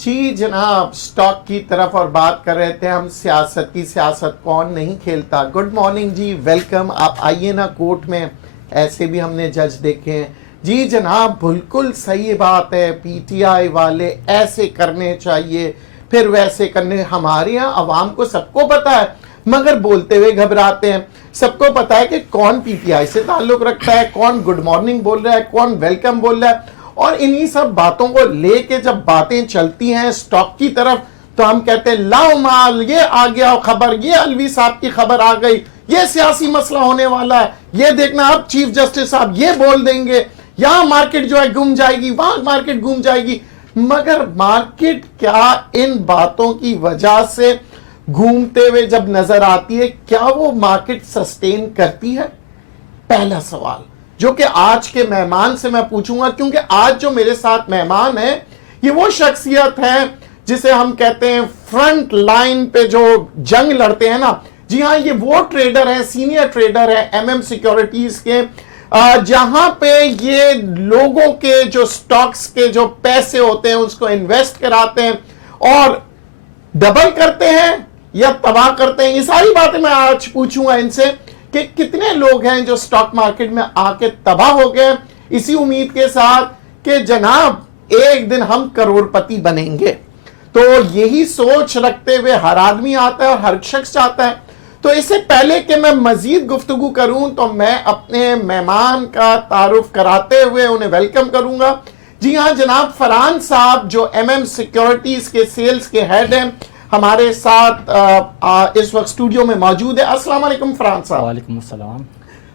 जी जनाब, स्टॉक की तरफ और बात कर रहे थे हम। सियासत की सियासत कौन नहीं खेलता। गुड मॉर्निंग जी, वेलकम। आप आइए ना कोर्ट में, ऐसे भी हमने जज देखे हैं। जी जनाब, बिल्कुल सही बात है। पीटीआई वाले ऐसे करने चाहिए, फिर वैसे करने। हमारे यहाँ अवाम को सबको पता है, मगर बोलते हुए घबराते हैं। सबको पता है कि कौन पीटीआई से ताल्लुक रखता है, कौन गुड मॉर्निंग बोल रहा है, कौन वेलकम बोल रहा है। और इन्हीं सब बातों को लेके जब बातें चलती हैं स्टॉक की तरफ, तो हम कहते हैं लाओ माल, ये आ गया खबर, ये अलवी साहब की खबर आ गई, ये सियासी मसला होने वाला है, ये देखना अब चीफ जस्टिस साहब ये बोल देंगे, यहां मार्केट जो है घूम जाएगी, वहां मार्केट घूम जाएगी। मगर मार्केट क्या इन बातों की वजह से घूमते हुए जब नजर आती है, क्या वो मार्केट सस्टेन करती है? पहला सवाल जो कि आज के मेहमान से मैं पूछूंगा, क्योंकि आज जो मेरे साथ मेहमान है ये वो शख्सियत है जिसे हम कहते हैं फ्रंट लाइन पे जो जंग लड़ते हैं ना। जी हाँ, ये वो ट्रेडर है, सीनियर ट्रेडर है एमएम सिक्योरिटीज के, जहां पे ये लोगों के जो स्टॉक्स के जो पैसे होते हैं उसको इन्वेस्ट कराते हैं और डबल करते हैं या तबाह करते हैं। ये सारी बातें मैं आज पूछूंगा इनसे कि कितने लोग हैं जो स्टॉक मार्केट में आके तबाह हो गए, इसी उम्मीद के साथ कि जनाब एक दिन हम करोड़पति बनेंगे। तो यही सोच रखते हुए हर आदमी आता है और हर शख्स चाहता है। तो इससे पहले कि मैं मजीद गुफ्तगू करूं, तो मैं अपने मेहमान का तारुफ कराते हुए उन्हें वेलकम करूंगा। जी हाँ जनाब, फरहान साहब जो एमएम सिक्योरिटीज के सेल्स के हेड हैं, हमारे साथ इस वक्त स्टूडियो में मौजूद है। अस्सलाम वालेकुम फरहान साहब। वालेकुम अस्सलाम।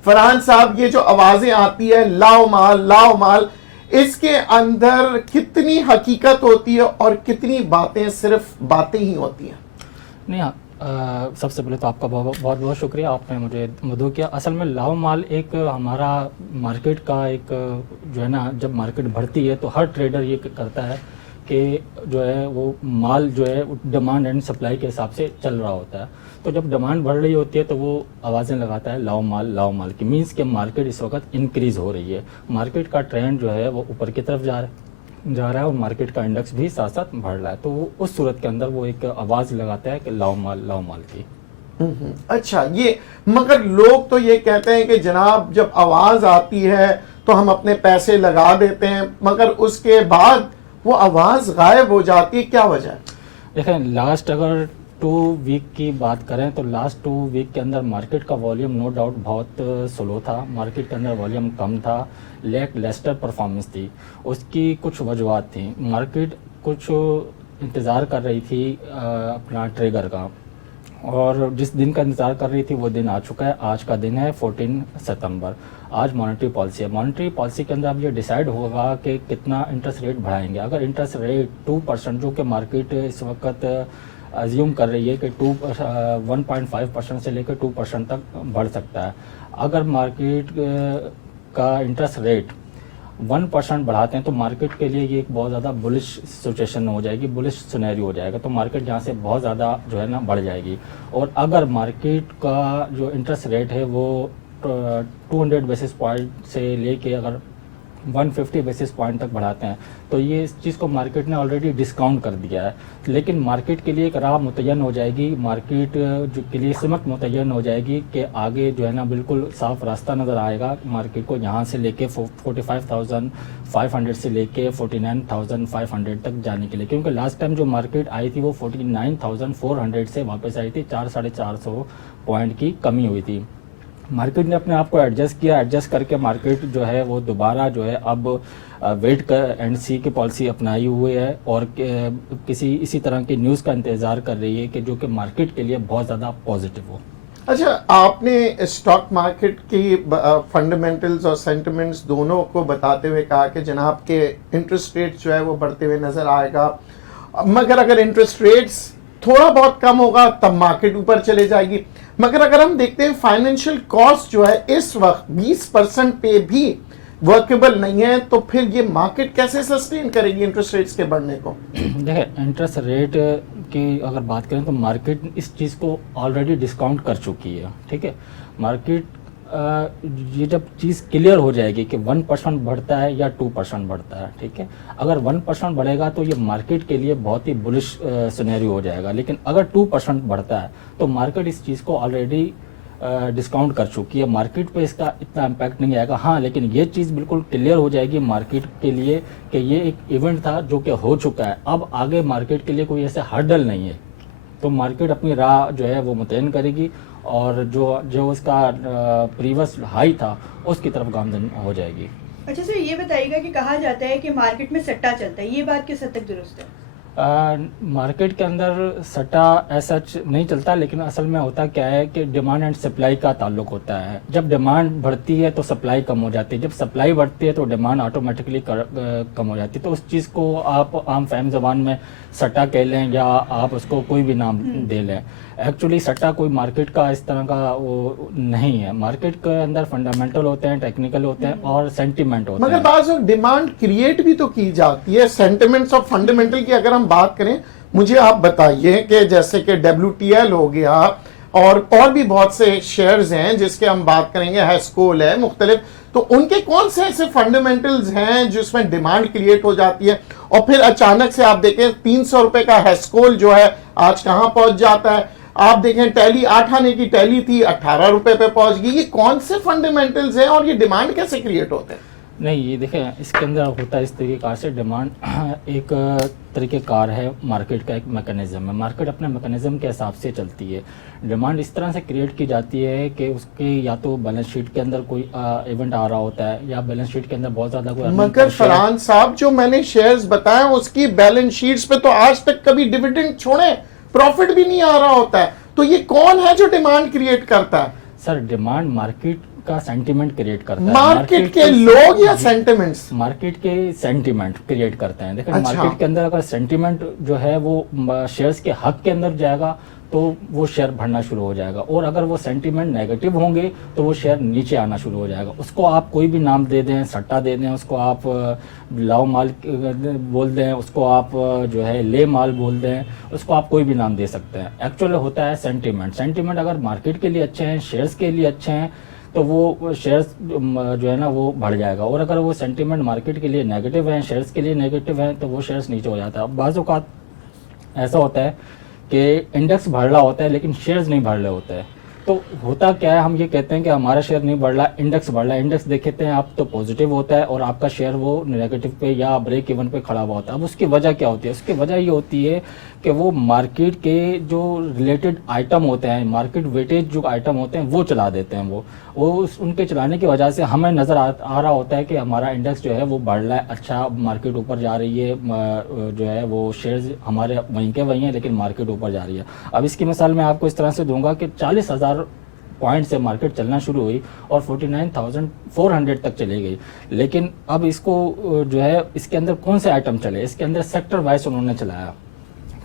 फरहान साहब, ये जो आवाजें आती है लाओ माल, इसके अंदर कितनी हकीकत होती है और कितनी बातें सिर्फ बातें ही होती हैं? नहीं, सबसे पहले तो आपका बहुत बहुत शुक्रिया, आपने मुझे मदऊ किया। असल में लाओ माल एक हमारा मार्केट का एक जो है ना, जब मार्केट बढ़ती है तो हर ट्रेडर ये करता है कि जो है वो माल जो है डिमांड एंड सप्लाई के हिसाब से चल रहा होता है। तो जब डिमांड बढ़ रही होती है तो वो आवाज़ें लगाता है लाओ माल की, मीन्स कि मार्केट इस वक्त इंक्रीज़ हो रही है। मार्केट का ट्रेंड जो है वो ऊपर की तरफ जा रहा है और मार्केट का इंडेक्स भी साथ साथ बढ़ रहा है। तो वो उस सूरत के अंदर वो एक आवाज़ लगाता है कि लाओ माल की। अच्छा, ये मगर लोग तो ये कहते हैं कि जनाब जब आवाज़ आती है तो हम अपने पैसे लगा देते हैं, मगर उसके बाद वो आवाज़ गायब हो जाती है। क्या वजह है? देखें, लास्ट अगर 2 वीक की बात करें तो लास्ट 2 वीक के अंदर मार्केट का वॉल्यूम नो डाउट बहुत स्लो था। मार्केट के अंदर वॉल्यूम कम था, लैक लेस्टर परफॉर्मेंस थी। उसकी कुछ वजूहत थी। मार्केट कुछ इंतज़ार कर रही थी अपना ट्रिगर का, और जिस दिन का इंतज़ार कर रही थी वो दिन आ चुका है। आज का दिन है 14 सितंबर। आज मॉनेटरी पॉलिसी है। मॉनेटरी पॉलिसी के अंदर अब ये डिसाइड होगा कि कितना इंटरेस्ट रेट बढ़ाएंगे। अगर इंटरेस्ट रेट 2%, जो कि मार्केट इस वक्त अज्यूम कर रही है कि 1.5% से लेकर 2% तक बढ़ सकता है। अगर मार्केट का इंटरेस्ट रेट 1% बढ़ाते हैं तो मार्केट के लिए ये एक बहुत ज़्यादा बुलिश सिचुएशन हो जाएगी, बुलिश सिनेरियो हो जाएगा। तो मार्केट यहाँ से बहुत ज़्यादा जो है ना बढ़ जाएगी। और अगर मार्केट का जो इंटरेस्ट रेट है वो 200 बेसिस पॉइंट से लेके अगर 150 बेसिस पॉइंट तक बढ़ाते हैं तो ये इस चीज़ को मार्केट ने ऑलरेडी डिस्काउंट कर दिया है। लेकिन मार्केट के लिए एक राह मुतय्यन हो जाएगी, मार्केट जो के लिए सिमत मुतय्यन हो जाएगी कि आगे जो है ना बिल्कुल साफ रास्ता नज़र आएगा मार्केट को, यहाँ से लेके 45,500 से लेके 49,500 तक जाने के लिए। क्योंकि लास्ट टाइम जो मार्केट आई थी वो 49,400 से वापस आई थी। 400-450 पॉइंट की कमी हुई थी। मार्केट ने अपने आप को एडजस्ट किया, एडजस्ट करके मार्केट जो है वो दोबारा जो है अब वेट कर एंड सी की पॉलिसी अपनाई हुई है और किसी इसी तरह की न्यूज़ का इंतज़ार कर रही है कि जो कि मार्केट के लिए बहुत ज़्यादा पॉजिटिव हो। अच्छा, आपने स्टॉक मार्केट की फंडामेंटल्स और सेंटिमेंट्स दोनों को बताते हुए कहा कि जनाब के इंटरेस्ट रेट जो है वो बढ़ते हुए नजर आएगा, मगर अगर इंटरेस्ट रेट्स थोड़ा बहुत कम होगा तब मार्केट ऊपर चले जाएगी। मगर अगर हम देखते हैं फाइनेंशियल कॉस्ट जो है इस वक्त 20% पे भी वर्केबल नहीं है, तो फिर ये मार्केट कैसे सस्टेन करेगी इंटरेस्ट रेट्स के बढ़ने को? देखिए, इंटरेस्ट रेट की अगर बात करें तो मार्केट इस चीज़ को ऑलरेडी डिस्काउंट कर चुकी है। ठीक है, मार्केट ये जब चीज़ क्लियर हो जाएगी कि 1% बढ़ता है या 2% बढ़ता है, ठीक है, अगर 1% बढ़ेगा तो ये मार्केट के लिए बहुत ही बुलिश सिनेरियो हो जाएगा, लेकिन अगर 2% बढ़ता है तो मार्केट इस चीज़ को ऑलरेडी डिस्काउंट कर चुकी है, मार्केट पे इसका इतना इम्पैक्ट नहीं आएगा। हाँ, लेकिन ये चीज़ बिल्कुल क्लियर हो जाएगी मार्केट के लिए कि ये एक इवेंट था जो कि हो चुका है, अब आगे मार्केट के लिए कोई ऐसे हर्डल नहीं है, तो मार्केट अपनी राह जो है वो मुतयन करेगी और जो जो उसका प्रीवियस हाई था उसकी तरफ गामजन हो जाएगी। अच्छा सर, ये बताइएगा कि कहा जाता है कि मार्केट में सट्टा चलता है, ये बात किस हद तक दुरुस्त है? मार्केट के अंदर सट्टा ऐसा नहीं चलता, लेकिन असल में होता क्या है कि डिमांड एंड सप्लाई का ताल्लुक होता है। जब डिमांड बढ़ती है तो सप्लाई कम हो जाती है, जब सप्लाई बढ़ती है तो डिमांड ऑटोमेटिकली कम हो जाती है। तो उस चीज़ को आप आम फहम ज़बान में सट्टा कह लें या आप उसको कोई भी नाम दे लें, एक्चुअली सट्टा कोई मार्केट का इस तरह का वो नहीं है। मार्केट के अंदर फंडामेंटल होते हैं, टेक्निकल होते हैं और सेंटीमेंट होते मगर हैं। बाज़ डिमांड क्रिएट भी तो की जाती है। सेंटिमेंट्स और फंडामेंटल की अगर हम बात करें, मुझे आप बताइए कि जैसे कि WTL हो गया और भी बहुत से शेयर्स हैं जिसके हम बात करेंगे, हैस्कोल है, मुख्तलिफ, तो उनके कौन से ऐसे फंडामेंटल्स हैं जिसमें डिमांड क्रिएट हो जाती है और फिर अचानक से आप देखें 300 रुपए का हैस्कोल जो है आज कहां पहुंच जाता है। आप देखें टैली 8 आने की टैली थी 18 रुपए पे पहुंच गई। ये कौन से फंडामेंटल्स हैं और ये डिमांड कैसे क्रिएट होते हैं? नहीं, ये देखें, इसके अंदर होता है इस तरीके से, डिमांड एक तरीक़ेकार है, मार्केट का एक मैकेनिज़्म है, मार्केट अपने मैकेनिज़्म के हिसाब से चलती है। डिमांड इस तरह से क्रिएट की जाती है कि उसके या तो बैलेंस शीट के अंदर कोई इवेंट आ रहा होता है या बैलेंस शीट के अंदर बहुत ज़्यादा कोई मगर फरहान साहब, जो मैंने शेयर्स बताए उसकी बैलेंस शीट्स पे तो आज तक कभी डिविडेंड छोड़े, प्रॉफिट भी नहीं आ रहा होता है। तो ये कौन है जो डिमांड क्रिएट करता है? सर, डिमांड मार्केट का सेंटीमेंट क्रिएट करता है। मार्केट के लोग या सेंटिमेंट्स? मार्केट के सेंटीमेंट क्रिएट करते हैं। देखिए, अच्छा। मार्केट के अंदर अगर सेंटीमेंट जो है वो शेयर्स के हक के अंदर जाएगा तो वो शेयर बढ़ना शुरू हो जाएगा, और अगर वो सेंटीमेंट नेगेटिव होंगे तो वो शेयर नीचे आना शुरू हो जाएगा। उसको आप कोई भी नाम दे दें, सट्टा दे दें, उसको आप लाओ माल बोल दें, उसको आप जो है ले माल बोल दें, उसको आप कोई भी नाम दे सकते हैं। एक्चुअल होता है सेंटीमेंट। सेंटीमेंट अगर मार्केट के लिए अच्छे हैं, शेयर्स के लिए अच्छे हैं, तो वो शेयर्स जो है ना वो बढ़ जाएगा, और अगर वो सेंटीमेंट मार्केट के लिए नेगेटिव है, शेयर्स के लिए नेगेटिव है, तो वो शेयर्स नीचे हो जाता है। अब बाज़ औक़ात ऐसा होता है कि इंडेक्स बढ़ रहा होता है लेकिन शेयर्स नहीं बढ़ रहे होते हैं, तो होता क्या है, हम ये कहते हैं कि हमारा शेयर नहीं बढ़ रहा, इंडेक्स बढ़ रहा है। इंडेक्स देखते हैं आप तो पॉजिटिव होता है और आपका शेयर वो नेगेटिव पे या ब्रेक इवन पे खड़ा हुआ होता है। अब उसकी वजह क्या होती है? उसकी वजह ये होती है कि वो मार्केट के जो रिलेटेड आइटम होते हैं, मार्केट वेटेज जो आइटम होते हैं वो चला देते हैं। उनके चलाने की वजह से हमें नज़र आ रहा होता है कि हमारा इंडेक्स जो है वो बढ़ रहा है, अच्छा मार्केट ऊपर जा रही है, जो है वो शेयर्स हमारे वहीं के वहीं हैं लेकिन मार्केट ऊपर जा रही है। अब इसकी मिसाल मैं आपको इस तरह से दूंगा कि 40,000 पॉइंट से मार्केट चलना शुरू हुई और 49,400 तक चली गई, लेकिन अब इसको जो है इसके अंदर कौन से आइटम चले? इसके अंदर सेक्टर वाइज उन्होंने चलाया।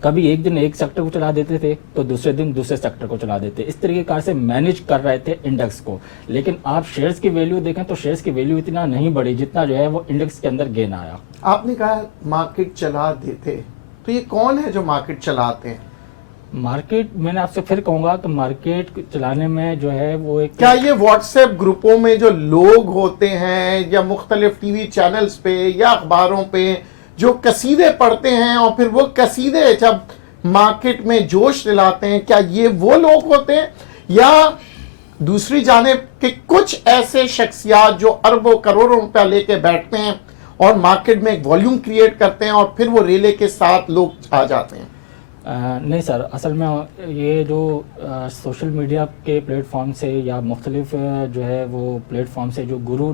कभी एक दिन एक सेक्टर को चला देते थे तो दूसरे दिन दूसरे सेक्टर को चला देते, इस तरीके से मैनेज कर रहे थे इंडेक्स को। लेकिन आप शेयर्स की वैल्यू देखें तो शेयर्स की वैल्यू इतना नहीं बढ़ी जितना जो है वो इंडेक्स के अंदर गेन आया। आपने कहा मार्केट चला देते, तो ये कौन है जो मार्केट चलाते हैं? मार्केट, मैंने आपसे फिर कहूंगा कि मार्केट चलाने में जो है वो एक, क्या ये व्हाट्सएप ग्रुपों में जो लोग होते हैं या मुख्तलिफ टीवी चैनल्स पे या अखबारों पे जो कसीदे पढ़ते हैं और फिर वो कसीदे जब मार्केट में जोश दिलाते हैं, क्या ये वो लोग होते हैं या दूसरी जानिब के कुछ ऐसे शख्सियात जो अरबों करोड़ों रुपया लेके बैठते हैं और मार्केट में एक वॉल्यूम क्रिएट करते हैं और फिर वो रेले के साथ लोग आ जाते हैं? नहीं सर, असल में ये जो सोशल मीडिया के प्लेटफॉर्म से या मुख्तलिफ जो है वो प्लेटफॉर्म से जो गुरु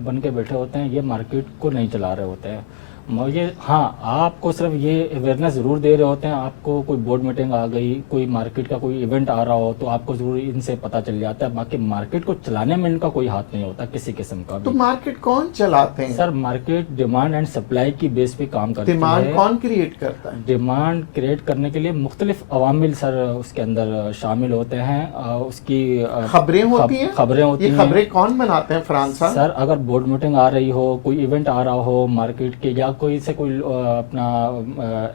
बन के बैठे होते हैं, ये मार्केट को नहीं चला रहे होते हैं। मुझे, हाँ, आपको सिर्फ ये अवेयरनेस ज़रूर दे रहे होते हैं। आपको कोई बोर्ड मीटिंग आ गई, कोई मार्केट का कोई इवेंट आ रहा हो तो आपको ज़रूर इनसे पता चल जाता है, बाकी मार्केट को चलाने में इनका कोई हाथ नहीं होता किसी किस्म का भी। तो मार्केट कौन चलाते हैं? Sir, market demand and supply की बेस पे काम करती है। डिमांड कौन क्रिएट करता है? डिमांड क्रिएट करने के लिए मुख्तलिफ अवामिल सर उसके अंदर शामिल होते हैं। उसकी खबरें होती हैं। खबरें होती हैं। ये खबरें कौन बनाते हैं फरहान साहब? सर, अगर बोर्ड मीटिंग आ रही हो, कोई इवेंट आ रहा हो मार्केट के, या कोई से कोई अपना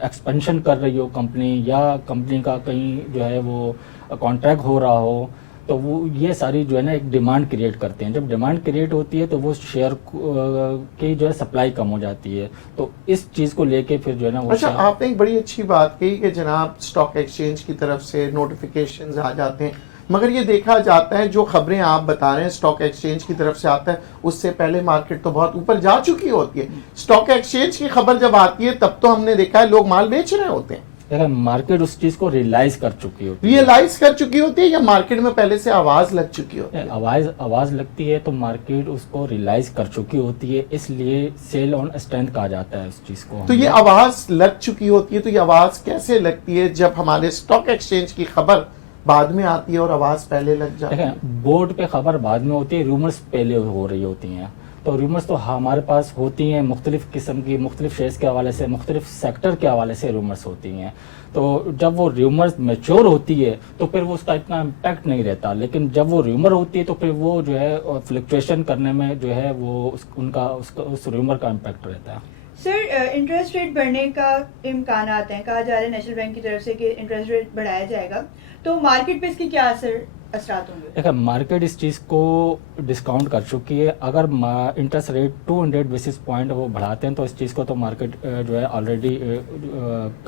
एक्सपेंशन कर रही हो कंपनी, या कंपनी का कहीं जो है वो कॉन्ट्रैक्ट हो रहा हो, तो वो ये सारी जो है ना एक डिमांड क्रिएट करते हैं। जब डिमांड क्रिएट होती है तो वो शेयर की जो है सप्लाई कम हो जाती है, तो इस चीज़ को लेके फिर जो है ना वो अच्छा, शेयर- आपने एक बड़ी अच्छी बात कही कि जनाब स्टॉक एक्सचेंज की तरफ से नोटिफिकेशंस आ जाते हैं, मगर ये देखा जाता है जो खबरें आप बता रहे हैं स्टॉक एक्सचेंज की तरफ से आता है उससे पहले मार्केट तो बहुत ऊपर जा चुकी होती है। स्टॉक एक्सचेंज की खबर जब आती है तब तो हमने देखा है लोग माल बेच रहे होते हैं, देखा मार्केट उस चीज़ को रियलाइज कर चुकी होती है। रियलाइज कर चुकी होती है या मार्केट में पहले से आवाज लग चुकी होती है? आवाज लगती है तो मार्केट उसको रियलाइज कर चुकी होती है, इसलिए सेल ऑन स्ट्रेंथ कहा जाता है उस चीज को। तो ये आवाज लग चुकी होती है, तो ये आवाज कैसे लगती है जब हमारे स्टॉक एक्सचेंज की खबर बाद में आती है और आवाज पहले लग जाती है? देखें, बोर्ड पे खबर बाद में होती है, रूमर्स पहले हो रही होती हैं। तो रूमर्स तो हमारे पास होती हैं मुख्तलिफ किस्म की, मुख्तलिफ शेयर्स के हवाले से, मुख्तलिफ सेक्टर के हवाले से रूमर्स होती हैं। तो जब वो रूमर्स मैच्योर होती है तो फिर वो उसका इतना इम्पैक्ट नहीं रहता, लेकिन जब वो रूमर होती है तो फिर वो जो है फ्लक्चुएशन करने में जो है वो उस रूमर का इम्पैक्ट रहता है। सर, इंटरेस्ट रेट बढ़ने का इम्कान आते हैं, कहा जा रहा है नेशनल बैंक की तरफ से कि इंटरेस्ट रेट बढ़ाया जाएगा, तो मार्केट पे इसके क्या असरात होंगे? देखिए, मार्केट इस चीज़ को डिस्काउंट कर चुकी है। अगर इंटरेस्ट रेट 200 बेसिस पॉइंट वो बढ़ाते हैं तो इस चीज़ को तो मार्केट जो है ऑलरेडी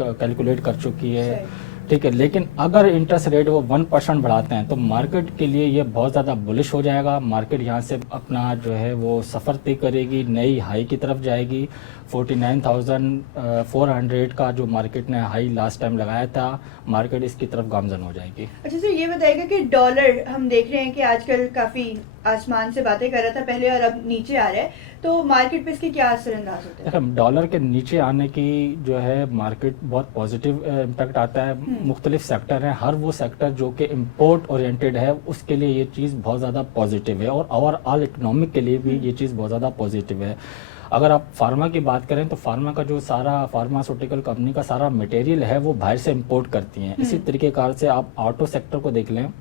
कैलकुलेट कर चुकी है, ठीक है। लेकिन अगर इंटरेस्ट रेट वो 1% बढ़ाते हैं तो मार्केट के लिए ये बहुत ज़्यादा बुलिश हो जाएगा। मार्केट यहाँ से अपना जो है वो सफ़र तय करेगी, नई हाई की तरफ जाएगी। 49,400 का जो मार्केट ने हाई लास्ट टाइम लगाया था, मार्केट इसकी तरफ गामजन हो जाएगी। अच्छा सर, ये बताइएगा कि डॉलर हम देख रहे हैं कि आजकल काफ़ी आसमान से बातें कर रहा था पहले और अब नीचे आ रहा है, तो मार्केट पे इसके क्या असरअंदाज होते हैं? देखिए, डॉलर के नीचे आने की जो है मार्केट बहुत पॉजिटिव इम्पैक्ट आता है। मुख्तलिफ सेक्टर हैं, हर वो सेक्टर जो कि इम्पोर्ट ओरिएंटेड है उसके लिए ये चीज़ बहुत ज़्यादा पॉजिटिव है, और ओवरऑल इकोनॉमिक के लिए भी ये चीज़ बहुत ज़्यादा पॉजिटिव है। अगर आप फार्मा की बात करें तो फार्मा का जो सारा फार्मास्यूटिकल कंपनी का सारा मटेरियल है वो बाहर से इंपोर्ट करती हैं। इसी तरीके कार से आप ऑटो सेक्टर को देख लें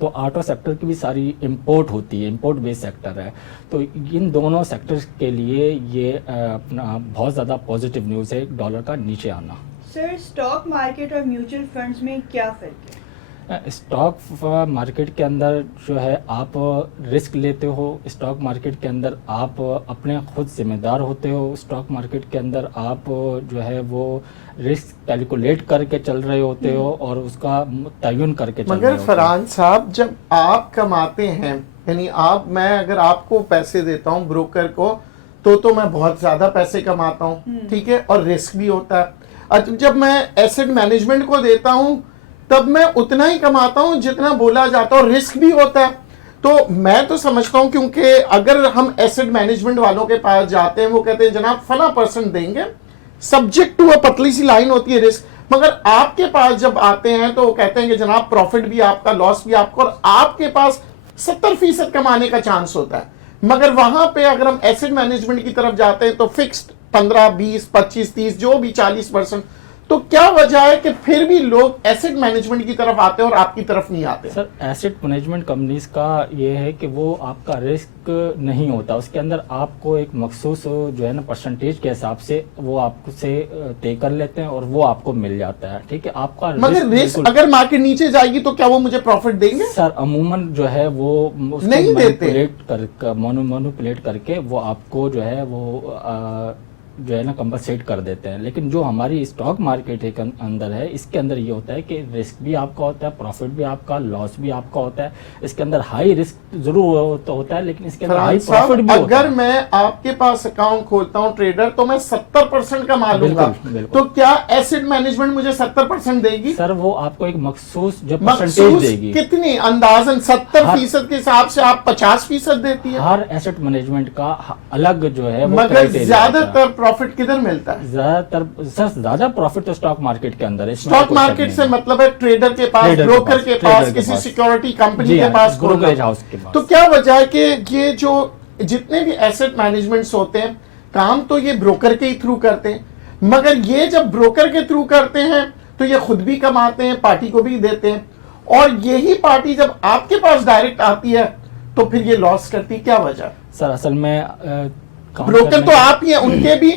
तो ऑटो सेक्टर की भी सारी इंपोर्ट होती है, इंपोर्ट बेस्ड सेक्टर है। तो इन दोनों सेक्टर्स के लिए ये अपना बहुत ज़्यादा पॉजिटिव न्यूज़ है डॉलर का नीचे आना। सर, स्टॉक मार्केट और म्यूचुअल फंड्स में क्या फ़र्क है? स्टॉक मार्केट के अंदर जो है आप रिस्क लेते हो, स्टॉक मार्केट के अंदर आप अपने खुद जिम्मेदार होते हो, स्टॉक मार्केट के अंदर आप जो है वो रिस्क कैलकुलेट करके चल रहे होते हो और उसका तयन करके चल रहे मगर होते हो। फरहान साहब, जब आप कमाते हैं, यानी मैं अगर आपको पैसे देता हूं ब्रोकर को तो मैं बहुत ज्यादा पैसे कमाता हूं, ठीक है, और रिस्क भी होता है। जब मैं एसेट मैनेजमेंट को देता हूं तब मैं उतना ही कमाता हूं जितना बोला जाता है और रिस्क भी होता है। तो मैं तो समझता हूं, क्योंकि अगर हम एसेट मैनेजमेंट वालों के पास जाते हैं वो कहते हैं जनाब फला % देंगे, सब्जेक्ट टू अ पतली सी लाइन होती है रिस्क। मगर आपके पास जब आते हैं तो वो कहते हैं कि जनाब प्रॉफिट भी आपका, लॉस भी आपका, और आपके पास 70% कमाने का चांस होता है। मगर वहां पे अगर हम एसेट मैनेजमेंट की तरफ जाते हैं तो फिक्स्ड 15, 20, 25, 30 जो भी 40%। तो क्या वजह है कि फिर भी लोग एसेट मैनेजमेंट की तरफ आते हैं और आपकी तरफ नहीं आते? सर, एसेट मैनेजमेंट कंपनीज का ये है कि वो आपका रिस्क नहीं होता, उसके अंदर आपको एक मखसूस जो है ना परसेंटेज के हिसाब से वो आपसे तय कर लेते हैं और वो आपको मिल जाता है, ठीक है। आपका मगर रिस्क अगर मार्केट नीचे जाएगी तो क्या वो मुझे प्रॉफिट देंगे? सर, अमूमन जो है वो नहीं देते, मैनिपुलेट करके वो आपको जो है वो जो है ना कंपनसेट कर देते हैं। लेकिन जो हमारी स्टॉक मार्केट के अंदर है, इसके अंदर ये होता है कि रिस्क भी आपका होता है, प्रॉफिट भी आपका, लॉस भी आपका होता है। इसके अंदर हाई रिस्क जरूर तो होता है लेकिन इसके अंदर हाई प्रॉफिट भी होता है। अगर मैं आपके पास अकाउंट खोलता हूं ट्रेडर तो मैं 70% कमा लूंगा, तो क्या एसेट मैनेजमेंट मुझे 70% देगी? सर, वो आपको एक मखसूस जो परसेंटेज देगी। कितनी? अंदाजन 70% के हिसाब से आप 50% देती है। हर एसेट मैनेजमेंट का अलग जो है मगर ज्यादातर प्रॉफिट किधर मिलता है? ज्यादा प्रॉफिट तो स्टॉक मार्केट के अंदर है। स्टॉक मार्केट से मतलब है ट्रेडर के पास, ब्रोकर के पास, किसी सिक्योरिटी कंपनी के पास, ब्रोकरेज हाउस के पास। तो क्या वजह है कि ये जो जितने भी एसेट मैनेजमेंट्स होते हैं काम तो ये ब्रोकर के ही थ्रू करते हैं, मगर ये जब ब्रोकर के थ्रू करते हैं तो ये खुद भी कमाते हैं, पार्टी को भी देते हैं, और यही पार्टी जब आपके पास डायरेक्ट आती है तो फिर ये लॉस करती है। क्या वजह? सर, असल में ब्रोकर तो आप ही हैं, उनके भी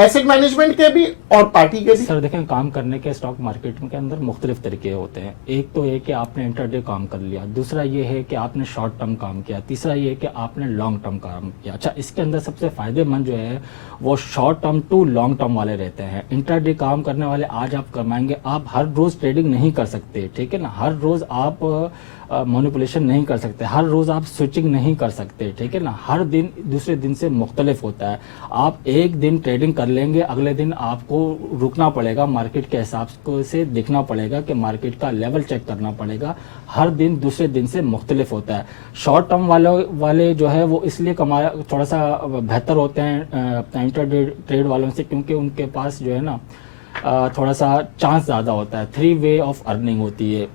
एसेट मैनेजमेंट के भी और पार्टी के भी? सर देखें, काम करने के स्टॉक मार्केट के अंदर मुख्तलिफ तरीके होते हैं। एक तो ये कि आपने इंटरडे काम कर लिया, दूसरा ये है कि आपने शॉर्ट टर्म काम किया, तीसरा ये है कि आपने लॉन्ग टर्म काम किया। अच्छा, इसके अंदर सबसे फायदेमंद जो है वो short term to long term वाले रहते हैं। इंटरडे काम करने वाले आज आप कमाएंगे, आप हर रोज ट्रेडिंग नहीं कर सकते, ठीक है ना, हर रोज आप मैनिपुलेशन नहीं कर सकते, हर रोज आप स्विचिंग नहीं कर सकते, ठीक है ना, हर दिन दूसरे दिन से मुख्तलिफ होता है। आप एक दिन ट्रेडिंग कर लेंगे, अगले दिन आपको रुकना पड़ेगा, मार्केट के हिसाब से देखना पड़ेगा कि मार्केट का लेवल चेक करना पड़ेगा, हर दिन दूसरे दिन से मुख्तलिफ होता है। शॉर्ट टर्म वाले जो है वो इसलिए थोड़ा सा बेहतर होते हैं अपना इंटरडे ट्रेड वालों से, क्योंकि उनके पास जो है ना थोड़ा सा चांस ज़्यादा होता है, 3 वे ऑफ अर्निंग होती है।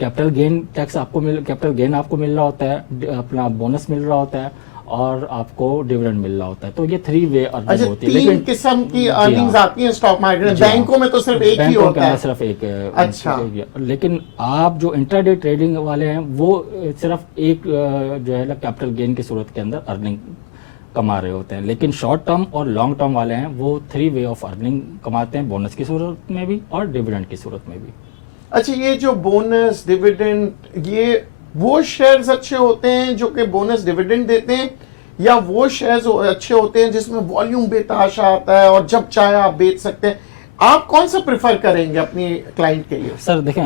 कैपिटल गेन आपको मिल रहा होता है, अपना बोनस मिल रहा होता है और आपको डिविडेंड मिल रहा होता है, तो ये 3 वे अर्निंग अच्छा, होती है। तीन किस्म की अर्निंग्स आती हैं स्टॉक मार्केट में, बैंकों में तो सिर्फ एक ही होता है। सिर्फ एक है। अच्छा। लेकिन आप जो इंट्राडे ट्रेडिंग वाले हैं वो सिर्फ एक जो है ना कैपिटल गेन की सूरत के अंदर अर्निंग कमा रहे होते हैं। लेकिन शॉर्ट टर्म और लॉन्ग टर्म वाले हैं वो 3 वे ऑफ अर्निंग कमाते हैं, बोनस की सूरत में भी और डिविडेंड की सूरत में भी। अच्छा, ये जो बोनस डिविडेंड, ये वो शेयर्स अच्छे होते हैं जो कि बोनस डिविडेंड देते हैं, या वो शेयर्स अच्छे होते हैं जिसमें वॉल्यूम बेतहाशा आता है और जब चाहे आप बेच सकते हैं? आप कौन सा प्रेफर करेंगे अपनी क्लाइंट के लिए? सर देखें,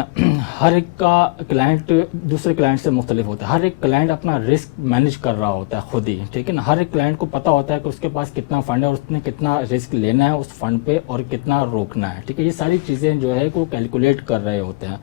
हर एक का क्लाइंट दूसरे क्लाइंट से मुख्तलिफ होता है। हर एक क्लाइंट अपना रिस्क मैनेज कर रहा होता है खुद ही, ठीक है ना। हर एक क्लाइंट को पता होता है कि उसके पास कितना फंड है और उसने कितना रिस्क लेना है उस फंड पे और कितना रोकना है, ठीक है। ये सारी चीज़ें जो है वो कैलकुलेट कर रहे होते हैं।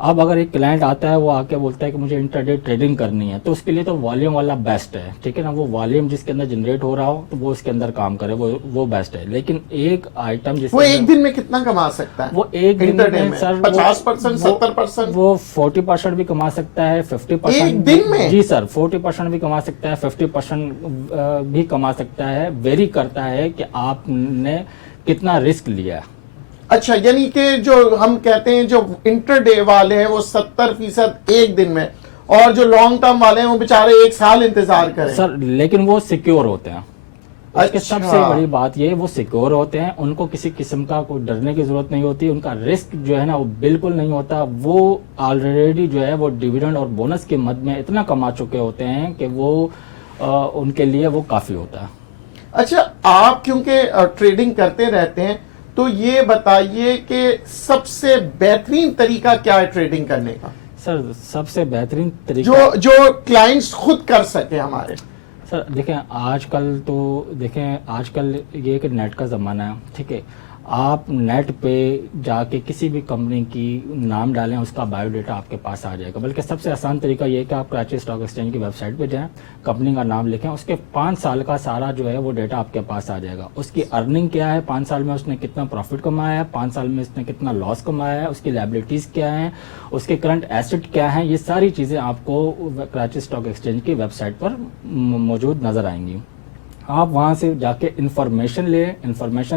अब अगर एक क्लाइंट आता है, वो आके बोलता है कि मुझे इंटरडे ट्रेडिंग करनी है, तो उसके लिए तो वॉल्यूम वाला बेस्ट है, ठीक है ना। वो वॉल्यूम जिसके अंदर जनरेट हो रहा हो तो वो उसके अंदर काम करे, वो बेस्ट है। लेकिन एक आइटम जिसके वो एक दिन में कितना कमा सकता है? वो एक दिन में सर 50%, 70%? वो 40% भी कमा सकता है, 50% एक दिन में? जी सर, 40% भी कमा सकता है, 50% भी कमा सकता है। वेरी करता है कि आपने कितना रिस्क लिया है। अच्छा, यानी कि जो हम कहते हैं जो इंटरडे वाले हैं वो 70% एक दिन में, और जो लॉन्ग टर्म वाले हैं वो बेचारे 1 साल इंतजार करें। सर लेकिन वो सिक्योर होते हैं। उसके अच्छा। सबसे बड़ी बात ये, वो सिक्योर होते हैं, उनको किसी किस्म का कोई डरने की जरूरत नहीं होती, उनका रिस्क जो है ना वो बिल्कुल नहीं होता। वो ऑलरेडी जो है वो डिविडेंड और बोनस के मद में इतना कमा चुके होते हैं कि वो उनके लिए वो काफी होता है। अच्छा, आप क्योंकि ट्रेडिंग करते रहते हैं, तो ये बताइए कि सबसे बेहतरीन तरीका क्या है ट्रेडिंग करने का? सर सबसे बेहतरीन तरीका जो क्लाइंट्स खुद कर सके हमारे। सर देखें आजकल ये एक नेट का ज़माना है, ठीक है। आप नेट पे जाके किसी भी कंपनी की नाम डालें, उसका बायोडाटा आपके पास आ जाएगा। बल्कि सबसे आसान तरीका ये है कि आप कराची स्टॉक एक्सचेंज की वेबसाइट पे जाएं, कंपनी का नाम लिखें, उसके 5 साल का सारा जो है वो डेटा आपके पास आ जाएगा। उसकी अर्निंग क्या है, 5 साल में उसने कितना प्रॉफिट कमाया है, 5 साल में उसने कितना लॉस कमाया है, उसकी लायबिलिटीज़ क्या हैं, उसके करंट एसेट क्या हैं, ये सारी चीज़ें आपको कराची स्टॉक एक्सचेंज की वेबसाइट पर मौजूद नज़र आएंगी। आप वहां से जाके इंफॉर्मेशन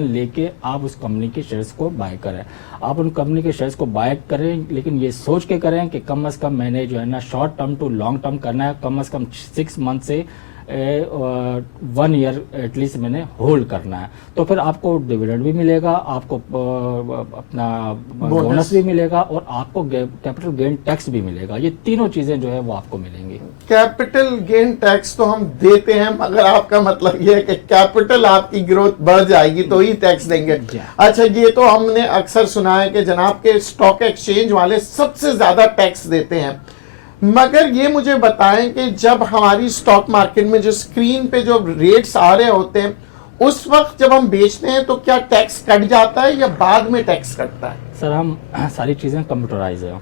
लेके आप उस कंपनी के शेयर्स को बाय करें। आप उन कंपनी के शेयर्स को बाय करें, लेकिन ये सोच के करें कि कम से कम मैंने जो है ना short term to long term करना है, कम से कम 6 मंथ से 1 ईयर एटलीस्ट मैंने होल्ड करना है। तो फिर आपको डिविडेंड भी मिलेगा, आपको अपना बोनस भी मिलेगा और आपको कैपिटल गेन टैक्स भी मिलेगा। ये तीनों चीजें जो है वो आपको मिलेंगी। कैपिटल गेन टैक्स तो हम देते हैं, मगर आपका मतलब ये है कि कैपिटल आपकी ग्रोथ बढ़ जाएगी तो ही टैक्स देंगे। अच्छा, ये तो हमने अक्सर सुना है कि जनाब के स्टॉक एक्सचेंज वाले सबसे ज्यादा टैक्स देते हैं, मगर ये मुझे बताएं कि जब हमारी स्टॉक मार्केट में जो स्क्रीन पे जो रेट्स आ रहे होते हैं, उस वक्त जब हम बेचते हैं तो क्या टैक्स कट जाता है या बाद में टैक्स कटता है? सर हम सारी चीज़ें कंप्यूटराइज है।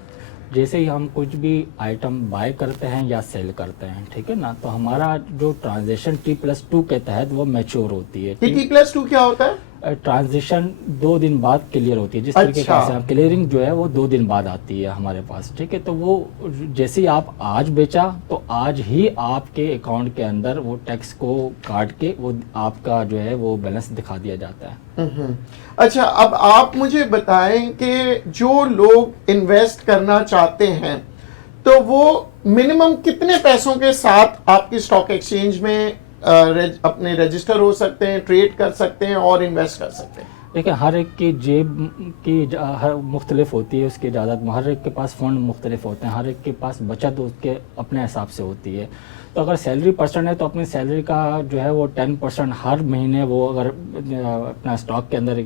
जैसे ही हम कुछ भी आइटम बाय करते हैं या सेल करते हैं, ठीक है ना, तो हमारा जो ट्रांजेक्शन T+2 के तहत वो मैच्योर होती है। T+2 क्या होता है? ट्रांजिशन 2 दिन बाद क्लियर होती है। जिस तरीके अच्छा। से क्लियरिंग जो है वो 2 दिन बाद आती है हमारे पास, ठीक है। तो वो जैसे ही आप आज बेचा तो आज ही आपके अकाउंट के अंदर वो टैक्स को काट के वो आपका जो है वो बैलेंस दिखा दिया जाता है। अच्छा, अब आप मुझे बताएं कि जो लोग इन्वेस्ट करना चाहते हैं तो वो मिनिमम कितने पैसों के साथ आपकी स्टॉक एक्सचेंज में अपने रजिस्टर हो सकते हैं, ट्रेड कर सकते हैं और इन्वेस्ट कर सकते हैं? देखिए, हर एक की जेब की हर मुख्तलिफ होती है, उसकी इजाज़त, हर एक के पास फ़ंड मुख्तलिफ होते हैं, हर एक के पास बचत उसके अपने हिसाब से होती है। तो अगर सैलरी पर्सन है तो अपनी सैलरी का जो है वो 10% हर महीने वो अगर अपना स्टॉक के अंदर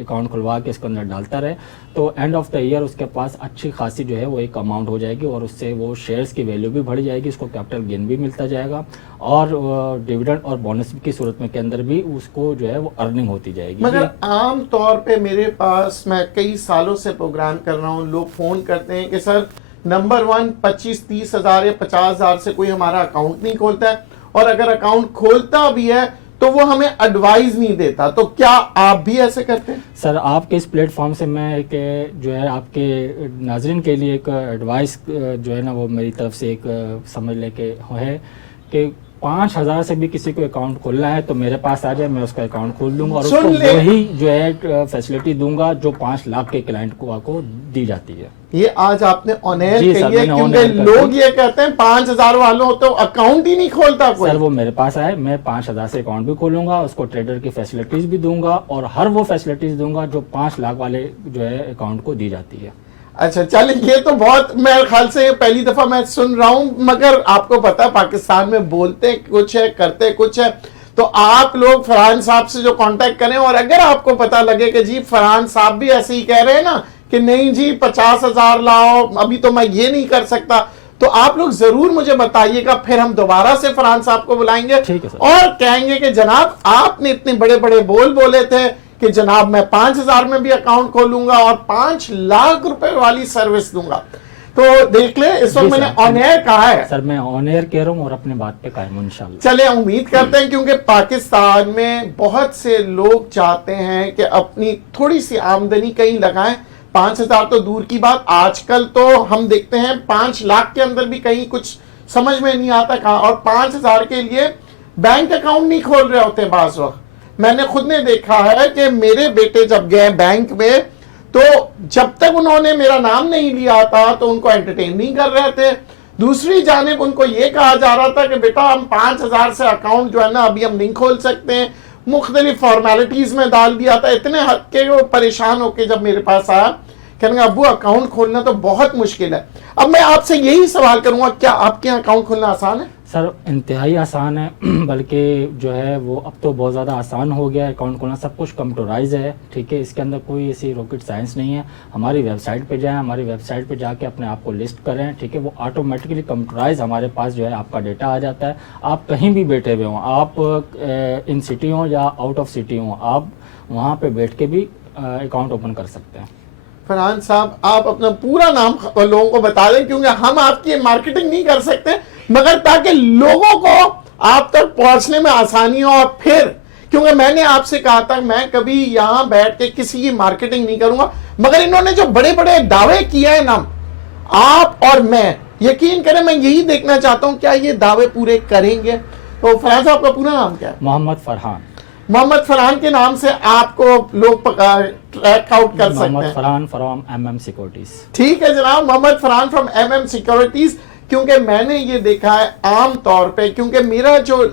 अकाउंट खुलवा के इसके अंदर डालता रहे तो एंड ऑफ द ईयर उसके पास अच्छी खासी जो है वो एक अमाउंट हो जाएगी और उससे वो शेयर्स की वैल्यू भी बढ़ जाएगी, उसको कैपिटल गेन भी मिलता जाएगा और डिविडेंड और बोनस की सूरत में के अंदर भी उसको जो है वो अर्निंग होती जाएगी। मगर आम तौर पे मेरे पास, मैं कई सालों से प्रोग्राम कर रहा हूँ, लोग फोन करते हैं कि सर नंबर 1 25-30 हजार या 50 हजार से कोई हमारा अकाउंट नहीं खोलता है और अगर अकाउंट खोलता भी है तो वो हमें एडवाइस नहीं देता। तो क्या आप भी ऐसे करते हैं? सर, आपके इस प्लेटफॉर्म से मैं एक जो है आपके नाजरीन के लिए एक एडवाइस जो है ना वो मेरी तरफ से एक समझ लेके है कि 5,000 से भी किसी को अकाउंट खोलना है तो मेरे पास आ जाए, मैं उसका अकाउंट खोल दूंगा और उसको वही जो है फैसिलिटी दूंगा जो 5 लाख के क्लाइंट को दी जाती है। ये आज आपने ऑन एयर जी कही सर, है, मैंने on क्योंकि air कर लोग दी। ये कहते हैं 5,000 वालों तो अकाउंट ही नहीं खोलता कोई। सर, वो मेरे पास आए, मैं 5,000 से अकाउंट भी खोलूंगा, उसको ट्रेडर की फैसिलिटीज भी दूंगा और हर वो फैसिलिटीज दूंगा जो 5 लाख वाले जो है अकाउंट को दी जाती है। अच्छा चलिए, ये तो बहुत, मेरे ख्याल से ये पहली दफा मैं सुन रहा हूं, मगर आपको पता है पाकिस्तान में बोलते कुछ है करते कुछ है। तो आप लोग फरहान साहब से जो कांटेक्ट करें और अगर आपको पता लगे कि जी फरहान साहब भी ऐसे ही कह रहे हैं ना कि नहीं जी 50,000 लाओ, अभी तो मैं ये नहीं कर सकता, तो आप लोग जरूर मुझे बताइएगा, फिर हम दोबारा से फरहान साहब को बुलाएंगे ठीक है सर। और कहेंगे कि जनाब आपने इतने बड़े बड़े बोले थे कि जनाब मैं 5,000 में भी अकाउंट खोलूंगा और 5 लाख रुपए वाली सर्विस दूंगा। तो देख ले, इस वक्त मैंने ऑन एयर कहा है। सर, मैं ऑन एयर कह रहा हूँ और अपने बात पे कायम हूं इंशाल्लाह। चले, उम्मीद करते हैं, क्योंकि पाकिस्तान में बहुत से लोग चाहते हैं कि अपनी थोड़ी सी आमदनी कहीं लगाएं। 5,000 तो दूर की बात, आजकल तो हम देखते हैं 5 लाख के अंदर भी कहीं कुछ समझ में नहीं आता कहाँ, और 5,000 के लिए बैंक अकाउंट नहीं खोल रहे होते बाज वक्त। मैंने खुद ने देखा है कि मेरे बेटे जब गए बैंक में तो जब तक उन्होंने मेरा नाम नहीं लिया था तो उनको एंटरटेन नहीं कर रहे थे। दूसरी जानिब उनको ये कहा जा रहा था कि बेटा हम 5,000 से अकाउंट जो है ना अभी हम नहीं खोल सकते हैं, मुख्तलिफ फॉर्मेलिटीज में डाल दिया था। इतने हद के वो परेशान होके जब मेरे पास आया, कहने अब्बू अकाउंट खोलना तो बहुत मुश्किल है। अब मैं आपसे यही सवाल करूंगा, क्या आपके यहाँ अकाउंट खोलना आसान है? सर, इंतहाई आसान है, बल्कि जो है वो अब तो बहुत ज़्यादा आसान हो गया है अकाउंट खोलना। सब कुछ कंप्यूटराइज है, ठीक है, इसके अंदर कोई ऐसी रॉकेट साइंस नहीं है। हमारी वेबसाइट पे जाएं, हमारी वेबसाइट पे जाके अपने आप को लिस्ट करें, ठीक है, वो ऑटोमेटिकली कंप्यूटराइज हमारे पास जो है आपका डेटा आ जाता है। आप कहीं भी बैठे हुए हों, आप इन सिटी हों या आउट ऑफ सिटी हों, आप वहाँ पर बैठ के भी अकाउंट ओपन कर सकते हैं। फरहान साहब, आप अपना पूरा नाम लोगों को बता दें, क्योंकि हम आपकी मार्केटिंग नहीं कर सकते, मगर ताकि लोगों को आप तक पहुंचने में आसानी हो। और फिर क्योंकि मैंने आपसे कहा था मैं कभी यहां बैठ के किसी की मार्केटिंग नहीं करूंगा, मगर इन्होंने जो बड़े बड़े दावे किए हैं ना, आप और मैं, यकीन करें मैं यही देखना चाहता हूं क्या ये दावे पूरे करेंगे। तो फरहान साहब का पूरा नाम क्या है? मोहम्मद फरहान। मोहम्मद फरहान के नाम से आपको लोग ट्रैक आउट कर सकते हैं। Mohammad Farhan from MM securities. ठीक है जनाब, Mohammad Farhan from MM securities. क्योंकि मैंने ये देखा है आम तौर पे, क्योंकि मेरा जो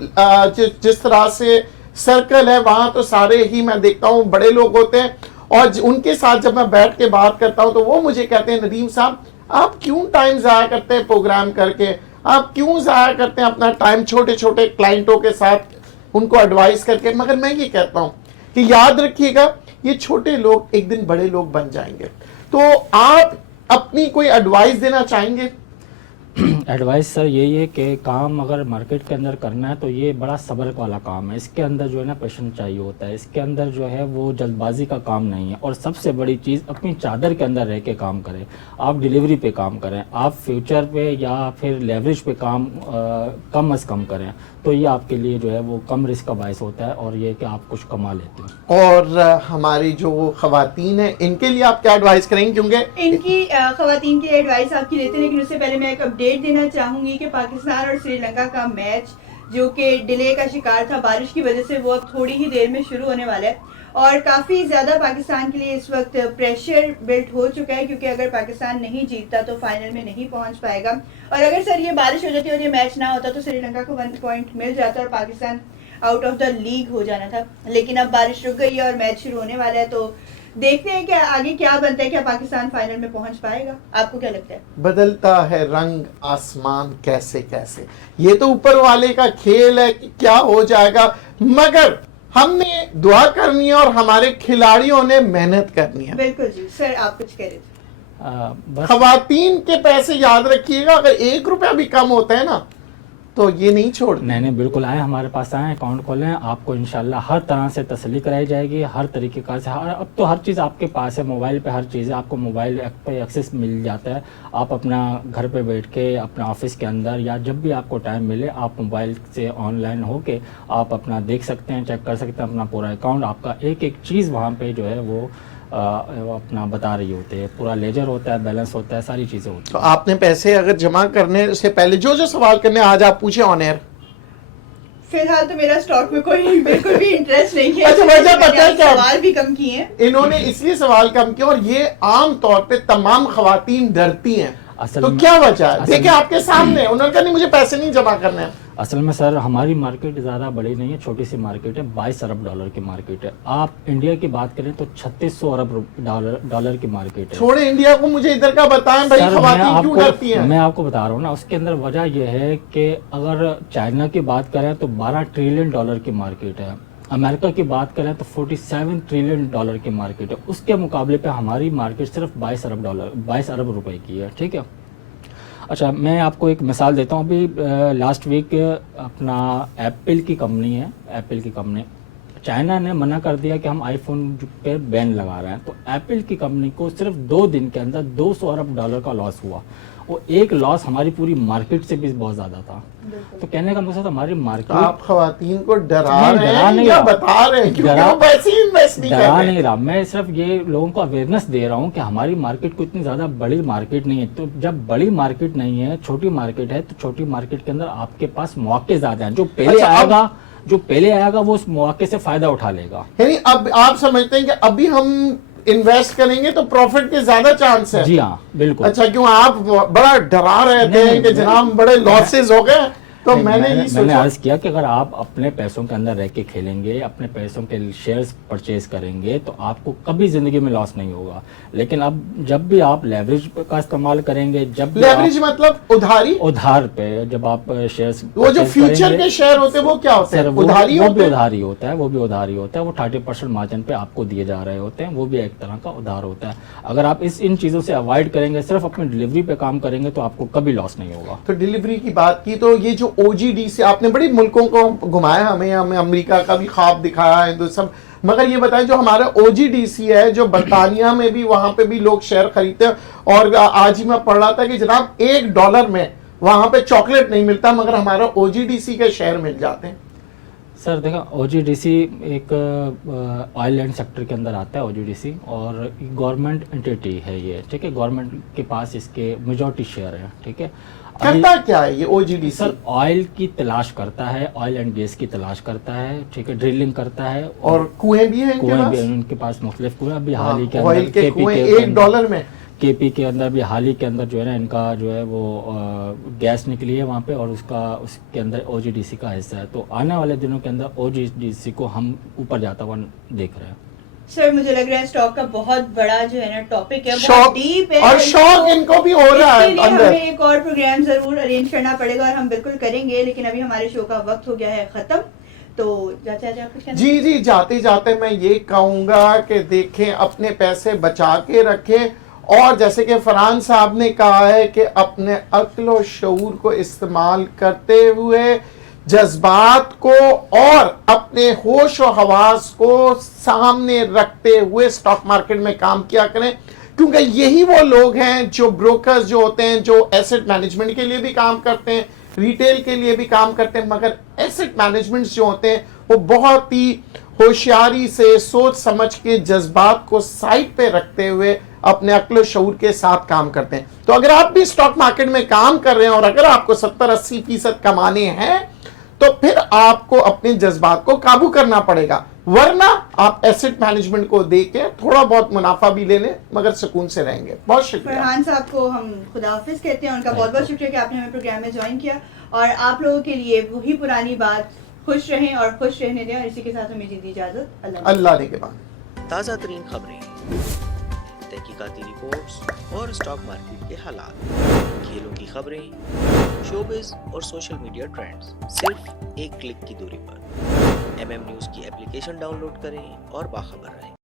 जिस तरह से सर्कल है वहां तो सारे ही मैं देखता हूँ बड़े लोग होते हैं, और उनके साथ जब मैं बैठ के बात करता हूँ तो वो मुझे कहते हैं नदीम साहब आप क्यों टाइम जाया करते हैं प्रोग्राम करके, आप क्यों जाया करते हैं अपना टाइम छोटे छोटे क्लाइंटों के साथ उनको एडवाइस करके। मगर मैं ये कहता हूं कि याद रखिएगा ये छोटे लोग एक दिन बड़े लोग बन जाएंगे। तो आप अपनी कोई एडवाइस देना चाहेंगे? एडवाइस सर यही है कि काम अगर मार्केट के अंदर करना है तो ये बड़ा सब्र वाला काम है। इसके अंदर जो है ना पेशेंस चाहिए होता है, इसके अंदर जो है वो जल्दबाजी का काम नहीं है। और सबसे बड़ी चीज़ अपनी चादर के अंदर रह के काम करें। आप डिलीवरी पे काम करें, आप फ्यूचर पे या फिर लेवरेज पे काम कम अज़ कम करें, तो ये आपके लिए जो है वो कम रिस्क का बायस होता है और ये कि आप कुछ कमा लेते हैं। और हमारी जो खवातीन है इनके लिए आप क्या एडवाइस करेंगे? क्योंकि इनकी खवातीन की एडवाइस आपकी लेते हैं, लेकिन उससे पहले मैं एक अपडेट देना चाहूंगी कि पाकिस्तान और श्रीलंका का मैच जो कि डिले का शिकार था बारिश की वजह से, वो अब थोड़ी ही देर में शुरू होने वाला है। और काफ़ी ज़्यादा पाकिस्तान के लिए इस वक्त प्रेशर बिल्ट हो चुका है, क्योंकि अगर पाकिस्तान नहीं जीतता तो फाइनल में नहीं पहुंच पाएगा। और अगर सर ये बारिश हो जाती और ये मैच ना होता तो श्रीलंका को 1 पॉइंट मिल जाता और Pakistan out of the league हो जाना था। लेकिन अब बारिश रुक गई है और मैच शुरू होने वाला है, तो देखते हैं कि आगे क्या बनता है, क्या पाकिस्तान फाइनल में पहुंच पाएगा। आपको क्या लगता है? बदलता है रंग आसमान कैसे कैसे, ये तो ऊपर वाले का खेल है कि क्या हो जाएगा, मगर हमने दुआ करनी है और हमारे खिलाड़ियों ने मेहनत करनी है। बिल्कुल जी। सर आप कुछ कह रहे थे? बस खवातीन के पैसे याद रखिएगा, अगर 1 रुपया भी कम होता है ना तो ये नहीं छोड़। नहीं बिल्कुल आए, हमारे पास आए, अकाउंट खोलें, आपको इंशाल्लाह हर तरह से तसल्ली कराई जाएगी, हर तरीके का से। अब तो हर चीज़ आपके पास है, मोबाइल पे हर चीज़ है, आपको मोबाइल पे एक्सेस मिल जाता है। आप अपना घर पे बैठ के अपना ऑफिस के अंदर या जब भी आपको टाइम मिले आप मोबाइल से ऑनलाइन होके आप अपना देख सकते हैं, चेक कर सकते हैं अपना पूरा अकाउंट। आपका एक एक चीज़ वहाँ पे जो है वो अपना बता रही होती है, पूरा लेजर होता है, बैलेंस होता है, सारी चीज़ें होती तो आपने पैसे अगर जमा करने से पहले जो जो सवाल करने आज आप पूछे ऑन एयर। फिलहाल तो मेरा स्टॉक में कोई बिल्कुल भी इंटरेस्ट नहीं है। अच्छा, वजह पता है क्या? सवाल भी कम किए हैं इन्होंने इसलिए सवाल कम किया और ये आम तौर पे तमाम खवातीन डरती हैं। असल तो में- क्या वजह है? असल देखिए में- आपके सामने, उन्होंने कहा नहीं मुझे पैसे नहीं जमा करने हैं। असल में सर हमारी मार्केट ज़्यादा बड़ी नहीं है, छोटी सी मार्केट है, 22 अरब डॉलर की मार्केट है। आप इंडिया की बात करें तो 3600 अरब डॉलर की मार्केट है। छोड़े इंडिया को, मुझे इधर का बताएं भाई, सर, खवातीन क्यों डरती हैं? मैं आपको बता रहा हूँ ना, उसके अंदर वजह यह है कि अगर चाइना की बात करें तो 12 ट्रिलियन डॉलर की मार्केट है, अमेरिका की बात करें तो 47 ट्रिलियन डॉलर की मार्केट है। उसके मुकाबले पे हमारी मार्केट सिर्फ 22 अरब रुपए की है, ठीक है। अच्छा, मैं आपको एक मिसाल देता हूँ। अभी लास्ट वीक अपना एप्पल की कंपनी चाइना ने मना कर दिया कि हम आईफोन पे बैन लगा रहे हैं, तो एप्पल की कंपनी को सिर्फ 2 दिन के अंदर 200 अरब डॉलर का लॉस हुआ। वो एक लॉस हमारी पूरी मार्केट से भी बहुत ज़्यादा था। तो कहने का मतलब हमारी मार्केट, आप खवातीन को डरा नहीं, रहे डरा हैं नहीं या रहा। बता रहे हैं क्योंकि डरा- वो पैसे ही इन्वेस्ट नहीं कर डरा रहे नहीं हैं। रहा, मैं सिर्फ ये लोगों को अवेयरनेस दे रहा हूँ कि हमारी मार्केट को इतनी ज़्यादा बड़ी मार्केट नहीं है। तो जब बड़ी मार्केट नहीं है, छोटी मार्केट है, तो छोटी मार्केट के अंदर आपके पास मौके ज़्यादा हैं। जो पहले आएगा वो उस मौके से फायदा उठा लेगा। यानी अब आप समझते हैं कि अभी हम इन्वेस्ट करेंगे तो प्रॉफिट के ज्यादा चांस है? जी हाँ, बिल्कुल। अच्छा, क्यों आप बड़ा डरा रहे थे नहीं, कि जनाब बड़े लॉसेस हो गए, तो नहीं, मैंने सोचा अर्ज किया कि अगर आप अपने पैसों के अंदर रह के खेलेंगे, अपने पैसों के शेयर्स परचेज करेंगे तो आपको कभी जिंदगी में लॉस नहीं होगा। लेकिन अब जब भी आप लेवरेज का इस्तेमाल करेंगे, जब भी लेवरेज मतलब उधार पे जब आप शेयर्स, वो जो फ्यूचर के शेयर होते हैं वो क्या होते हैं? सर उधारी वो होते भी हैं? उधारी होता है, वो 30% मार्जिन पे आपको दिए जा रहे होते हैं, वो भी एक तरह का उधार होता है। अगर आप इन चीजों से अवॉइड करेंगे, सिर्फ अपनी डिलीवरी पे काम करेंगे तो आपको कभी लॉस नहीं होगा। तो डिलीवरी की बात की तो ये जो OGDC, आपने बड़ी मुल्कों को घुमाया, हमें अमेरिका का भी ख्वाब दिखाया है तो सब, मगर ये बताएं जो हमारा OGDC है, जो बर्तानिया में भी, वहां पे भी लोग शेयर खरीदते हैं। और आज ही मैं पढ़ रहा था कि जनाब $1 में वहां पे चॉकलेट नहीं मिलता, मगर हमारा OGDC के शेयर मिल जाते हैं। सर देखो, OGDC एक ऑयल एंड सेक्टर के अंदर आता है OGDC, और गवर्नमेंट एंटिटी है ये, ठीक है। गवर्नमेंट के पास इसके मेजॉरिटी शेयर है, ठीक है। करता क्या है ये OGDC? सर ऑयल की तलाश करता है, ऑयल एंड गैस की तलाश करता है, ठीक है, ड्रिलिंग करता है, और कुएं भी हैं इनके कुएं भी पास? उनके पास मुख्तलिफ कुएं। अभी हाल ही के ऑयल अंदर के कुएं $1 में? KP के अंदर भी हाल ही के अंदर जो है ना, इनका जो है वो गैस निकली है वहाँ पे, और उसके अंदर OGDC का हिस्सा है। तो आने वाले दिनों के अंदर OGDC को हम ऊपर जाता हुआ देख रहे हैं। सर मुझे लग रहा है स्टॉक का बहुत बड़ा जो है ना टॉपिक है, शौक, बहुत डीप है, और शौक इनको भी हो रहा है इसके लिए अंदर। हमें एक और प्रोग्राम जरूर अरेंज करना पड़ेगा और हम बिल्कुल करेंगे, लेकिन अभी हमारे शो का वक्त हो गया है खत्म। तो चाचा आप कुछ कहना? जी, जाते जाते मैं ये कहूंगा कि देखें, अपने पैसे बचा के रखें, और जैसे कि फरहान साहब ने कहा है कि अपने अक्ल और शऊर को इस्तेमाल करते हुए, जज्बात को और अपने होश और हवास को सामने रखते हुए स्टॉक मार्केट में काम किया करें, क्योंकि यही वो लोग हैं जो ब्रोकर्स जो होते हैं, जो एसेट मैनेजमेंट के लिए भी काम करते हैं, रिटेल के लिए भी काम करते हैं, मगर एसेट मैनेजमेंट जो होते हैं वो बहुत ही होशियारी से, सोच समझ के, जज्बात को साइड पे रखते हुए अपने अक्ल शऊर के साथ काम करते हैं। तो अगर आप भी स्टॉक मार्केट में काम कर रहे हैं और अगर आपको 70-80% कमाने हैं, तो फिर आपको अपने जज्बात को काबू करना पड़ेगा, वरना आप एसेट मैनेजमेंट को देके थोड़ा बहुत मुनाफा भी ले लें मगर सुकून से रहेंगे। बहुत शुक्रिया। फरहान साहब को हम खुदा हाफिज कहते हैं, उनका बहुत बहुत शुक्रिया कि आपने हमें प्रोग्राम में ज्वाइन किया, और आप लोगों के लिए वही पुरानी बात, खुश रहें और खुश रहने दें, और इसी के साथ हमें दी इजाजत। अल्लाह ने के बाद ताज़ा तरीन खबरें, तहकीकाती रिपोर्ट्स और स्टॉक मार्केट के हालात, खेलों की खबरें, शोबिज़ और सोशल मीडिया ट्रेंड्स सिर्फ एक क्लिक की दूरी पर। MM न्यूज़ की एप्लीकेशन डाउनलोड करें और बाखबर रहें।